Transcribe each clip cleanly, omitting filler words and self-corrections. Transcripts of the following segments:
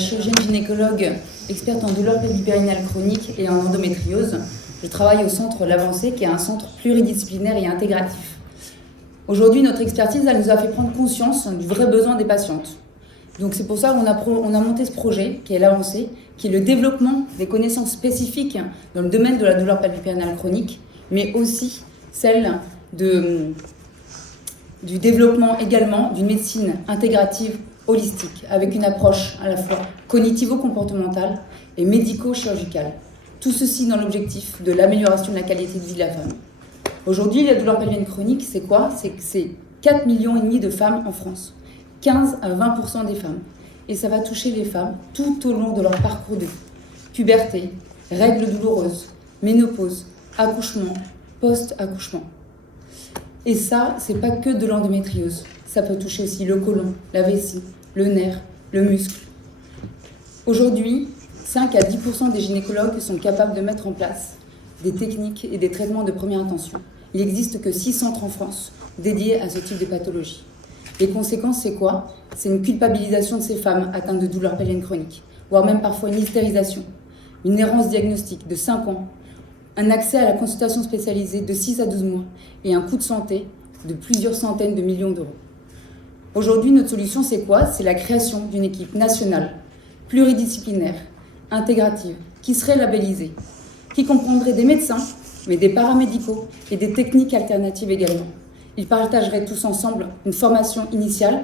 chirurgienne gynécologue experte en douleurs pelvipérinéales chroniques et en endométriose. Je travaille au centre L'Avancée, qui est un centre pluridisciplinaire et intégratif. Aujourd'hui, notre expertise, elle nous a fait prendre conscience du vrai besoin des patientes. Donc c'est pour ça qu'on a monté ce projet, qui est L'Avancée, qui est le développement des connaissances spécifiques dans le domaine de la douleur pelvipérinéale chronique, mais aussi celle du développement également d'une médecine intégrative holistique, avec une approche à la fois cognitivo-comportementale et médico-chirurgicale. Tout ceci dans l'objectif de l'amélioration de la qualité de vie de la femme. Aujourd'hui, la douleur pelvienne chronique, c'est quoi? C'est 4,5 millions de femmes en France, 15 à 20% des femmes. Et ça va toucher les femmes tout au long de leur parcours de vie. Puberté, règles douloureuses, ménopause, accouchement, post-accouchement. Et ça, c'est pas que de l'endométriose. Ça peut toucher aussi le côlon, la vessie, le nerf, le muscle. Aujourd'hui, 5 à 10% des gynécologues sont capables de mettre en place des techniques et des traitements de première intention. Il n'existe que 6 centres en France dédiés à ce type de pathologie. Les conséquences, c'est quoi? C'est une culpabilisation de ces femmes atteintes de douleurs pelviennes chroniques, voire même parfois une hystérisation, une errance diagnostique de 5 ans, un accès à la consultation spécialisée de 6 à 12 mois et un coût de santé de plusieurs centaines de millions d'euros. Aujourd'hui, notre solution, c'est quoi? C'est la création d'une équipe nationale, pluridisciplinaire, intégrative, qui serait labellisée, qui comprendrait des médecins, mais des paramédicaux et des techniques alternatives également. Ils partageraient tous ensemble une formation initiale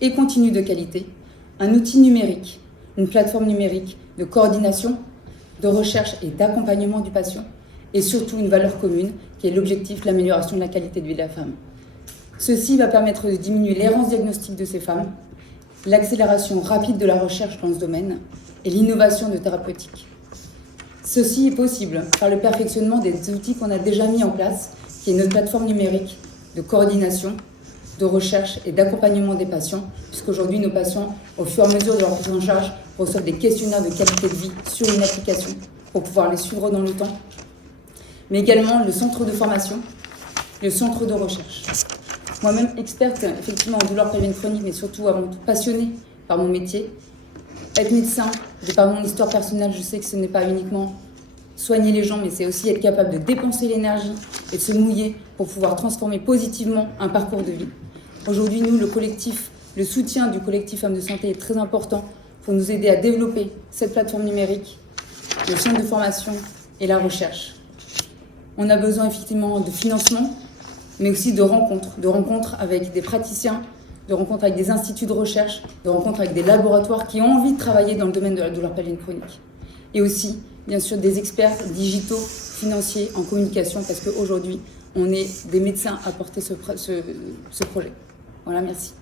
et continue de qualité, un outil numérique, une plateforme numérique de coordination, de recherche et d'accompagnement du patient, et surtout une valeur commune qui est l'objectif, l'amélioration de la qualité de vie de la femme. Ceci va permettre de diminuer l'errance diagnostique de ces femmes, l'accélération rapide de la recherche dans ce domaine et l'innovation de thérapeutique. Ceci est possible par le perfectionnement des outils qu'on a déjà mis en place, qui est notre plateforme numérique de coordination, de recherche et d'accompagnement des patients, puisqu'aujourd'hui nos patients, au fur et à mesure de leur prise en charge, reçoivent des questionnaires de qualité de vie sur une application pour pouvoir les suivre dans le temps, mais également le centre de formation, le centre de recherche. Moi-même experte effectivement en douleurs pelviennes chroniques, mais surtout avant tout passionnée par mon métier, être médecin, de par mon histoire personnelle, je sais que ce n'est pas uniquement soigner les gens, mais c'est aussi être capable de dépenser l'énergie et de se mouiller pour pouvoir transformer positivement un parcours de vie. Aujourd'hui, nous, le soutien du collectif Femmes de Santé est très important pour nous aider à développer cette plateforme numérique, le centre de formation et la recherche. On a besoin effectivement de financement, mais aussi de rencontres avec des praticiens, de rencontres avec des instituts de recherche, de rencontres avec des laboratoires qui ont envie de travailler dans le domaine de la douleur pelvienne chronique. Et aussi, bien sûr, des experts digitaux, financiers, en communication, parce qu'aujourd'hui, on est des médecins à porter ce projet. Voilà, merci.